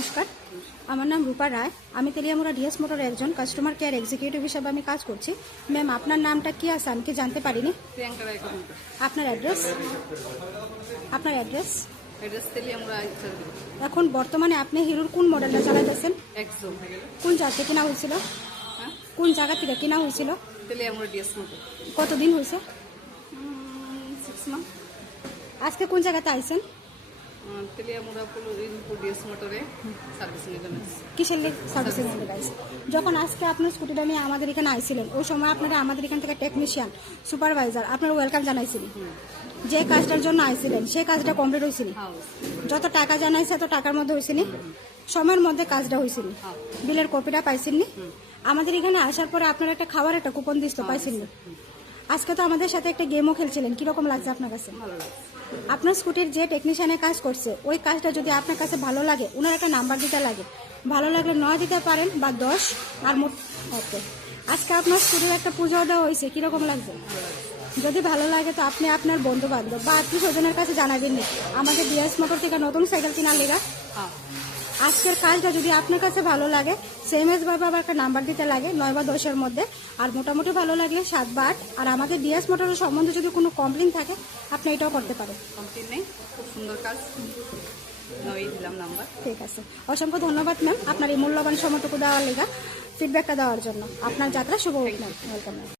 নমস্কার, আমার নাম রূপা রায়। আমি তেলিয়ামুড়া ডিএস মোটর একজন কাস্টমার কেয়ার এক্সিকিউটিভ হিসাবে আমি কাজ করছি। ম্যাম, আপনার নামটা কি আছে আমি কি জানতে পারিনি? প্রিয়াঙ্কা রায় কর্মকার। আপনার অ্যাড্রেস? অ্যাড্রেস তেলিয়ামুড়া। এখন বর্তমানে আপনি হিরোর কোন মডেলটা চালাইতেছেন? একদম। কোন জায়গা থেকে কেনা হয়েছিল? হ্যাঁ, কোন জায়গা থেকে কেনা হয়েছিল? Teliamura DS motor. কতদিন হয়েছে? 6 মান্থ। আজকে কোন জায়গাতে আইছেন? তেলিয়ামুড়া ডিএস মোটরে সার্ভিসিং এর জন্য। কিসের সার্ভিসিং এর আইছেন? যখন আজকে আপনার স্কুটিটা নিয়ে আমাদের এখানে আইছিলেন, ওই সময় আপনারা আমাদের এখান থেকে টেকনিশিয়ান, সুপারভাইজার আপনার ওয়েলকাম জানাইছিলেন। যে কাজটার জন্য আইছিলেন সেই কাজটা কমপ্লিট হয়েছিনি? যত টাকা জানাইছে এত টাকার মধ্যে হয়েছিনি? সময়ের মধ্যে কাজটা হয়েছিনি? বিলের কপিটা পাইছেননি? আমাদের এখানে আসার পরে আপনারা একটা খাবার একটা কুপন দিত পাইছেননি? আজকে তো আমাদের সাথে একটা গেমও খেলছিলেন, কিরকম লাগছে আপনার কাছে? আপনার স্কুটির যে টেকনিশিয়ানে কাজ করছে ওই কাজটা যদি আপনার কাছে ভালো লাগে, ওনার একটা নাম্বার দিতে লাগে। ভালো লাগলে 9 দিতে পারেন বা 10 আর মোট। ওকে, আজকে আপনার স্কুটির একটা পুজো দেওয়া হয়েছে, কিরকম লাগছে? যদি ভালো লাগে তো আপনি আপনার বন্ধু বান্ধব বা আত্মীয় স্বজনের কাছে জানাবেন নি আমাদের ডিএস মোটর থেকে নতুন সাইকেল কেনার লেগা। আজকের কাজটা যদি আপনার কাছে ভালো লাগে, সেম এস ভাবে আবার একটা নাম্বার দিতে লাগে 9 বা 10-এর মধ্যে। আর মোটামুটি ভালো লাগলে 7 বা 8। আর আমাদের ডিএস মোটরের সম্বন্ধে যদি কোনো কমপ্লেন থাকে আপনি এটাও করতে পারেন। কমপ্লেন নেই, খুব সুন্দর কাজ। দিলাম নাম্বার। ঠিক আছে, অসংখ্য ধন্যবাদ ম্যাম আপনার এই মূল্যবান সময়টুকু দেওয়ার লেগা, ফিডব্যাকটা দেওয়ার জন্য। আপনার যাত্রা শুভ হোক ম্যাম। Welcome ma'am.